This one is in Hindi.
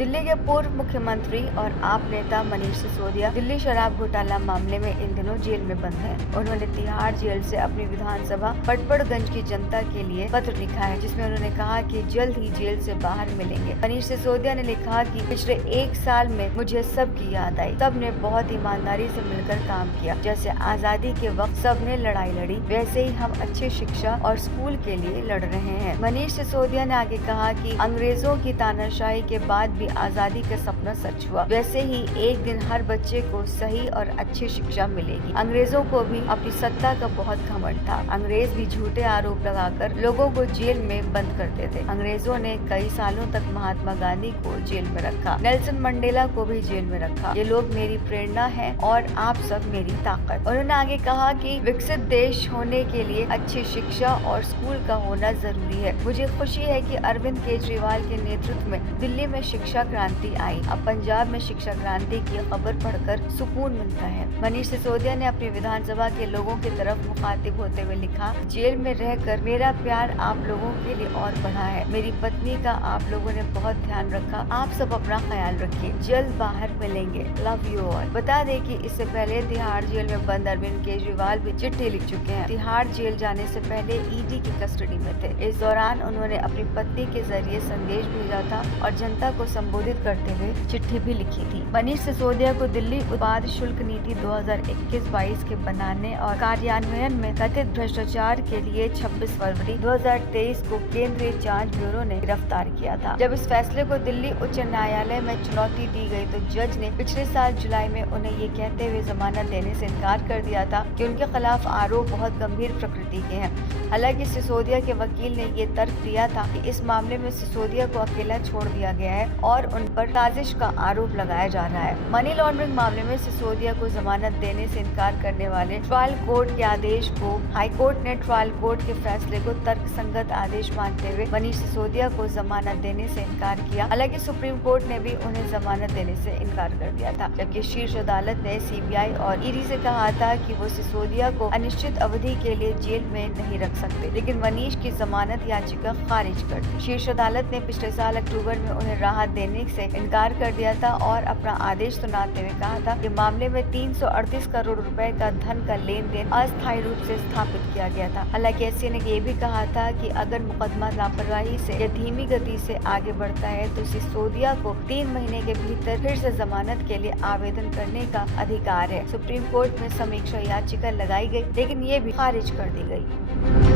दिल्ली के पूर्व मुख्यमंत्री और आप नेता मनीष सिसोदिया दिल्ली शराब घोटाला मामले में इन दिनों जेल में बंद हैं। उन्होंने तिहाड़ जेल से अपनी विधानसभा पटपड़गंज की जनता के लिए पत्र लिखा है, जिसमें उन्होंने कहा कि जल्द ही जेल से बाहर मिलेंगे। मनीष सिसोदिया ने लिखा कि पिछले 1 साल में मुझे सबकी याद आई। सबने बहुत ईमानदारी से मिलकर काम किया। जैसे आजादी के वक्त सबने लड़ाई लड़ी, वैसे ही हम अच्छी शिक्षा और स्कूल के लिए लड़ रहे हैं। मनीष सिसोदिया ने आगे कहा कि अंग्रेजों की तानाशाही के बाद भी आजादी का सपना सच हुआ, वैसे ही एक दिन हर बच्चे को सही और अच्छी शिक्षा मिलेगी। अंग्रेजों को भी अपनी सत्ता का बहुत घमंड था। अंग्रेज भी झूठे आरोप लगाकर लोगों को जेल में बंद करते थे। अंग्रेजों ने कई सालों तक महात्मा गांधी को जेल में रखा, नेल्सन मंडेला को भी जेल में रखा। ये लोग मेरी प्रेरणा है और आप सब मेरी ताकत। उन्होंने आगे कहा कि विकसित देश होने के लिए अच्छी शिक्षा और स्कूल का होना जरूरी है। मुझे खुशी है कि अरविंद केजरीवाल के नेतृत्व में दिल्ली में शिक्षा क्रांति आई। अब पंजाब में शिक्षा क्रांति की खबर पढ़कर सुकून मिलता है। मनीष सिसोदिया ने अपनी विधानसभा के लोगों की तरफ मुखातिब होते हुए लिखा, जेल में रहकर मेरा प्यार आप लोगों के लिए और बढ़ा है। मेरी पत्नी का आप लोगों ने बहुत ध्यान रखा। आप सब अपना ख्याल रखिए। जल्द बाहर मिलेंगे। Love you all. बता दें कि इससे पहले तिहाड़ जेल में बंद अरविंद केजरीवाल भी चिट्ठी लिख चुके हैं। तिहाड़ जेल जाने से पहले ईडी की कस्टडी में थे। इस दौरान उन्होंने अपनी पत्नी के जरिए संदेश भेजा था और जनता को संबोधित करते हुए चिट्ठी भी लिखी थी। मनीष सिसोदिया को दिल्ली उत्पाद शुल्क नीति 2021-22 के बनाने और कार्यान्वयन में कथित भ्रष्टाचार के लिए 26 फरवरी 2023 को केंद्रीय जांच ब्यूरो ने गिरफ्तार किया था। जब इस फैसले को दिल्ली उच्च न्यायालय में चुनौती दी गई तो जज ने पिछले साल जुलाई में उन्हें ये कहते हुए जमानत देने से इनकार कर दिया था कि उनके खिलाफ आरोप बहुत गंभीर प्रकृति के हैं। हालांकि सिसोदिया के वकील ने ये तर्क दिया था कि इस मामले में सिसोदिया को अकेला छोड़ दिया गया है और उन पर साजिश का आरोप लगाया जा रहा है। मनी लॉन्ड्रिंग मामले में सिसोदिया को जमानत देने से इनकार करने वाले ट्रायल कोर्ट के आदेश को हाईकोर्ट ने ट्रायल कोर्ट के फैसले को तर्कसंगत आदेश मानते हुए मनीष सिसोदिया को जमानत देने से इनकार किया। हालांकि सुप्रीम कोर्ट ने भी उन्हें जमानत देने से इनकार कर दिया था, जबकि शीर्ष अदालत ने सीबीआई और ईडी से कहा था कि वो सिसोदिया को अनिश्चित अवधि के लिए जेल में नहीं रख सकते, लेकिन मनीष की जमानत याचिका खारिज कर दी। शीर्ष अदालत ने पिछले साल अक्टूबर में उन्हें राहत देने से इनकार कर दिया था और अपना आदेश सुनाते हुए कहा था कि मामले में 338 करोड़ रुपए का धन का लेन देन अस्थायी रूप से स्थापित किया गया था। हालांकि एससी ने ये भी कहा था कि अगर मुकदमा लापरवाही से या धीमी गति से आगे बढ़ता है तो सिसोदिया को 3 महीने के भीतर फिर से जमानत के लिए आवेदन करने का अधिकार है। सुप्रीम कोर्ट में समीक्षा याचिका लगाई गई, लेकिन ये भी खारिज कर दी गई।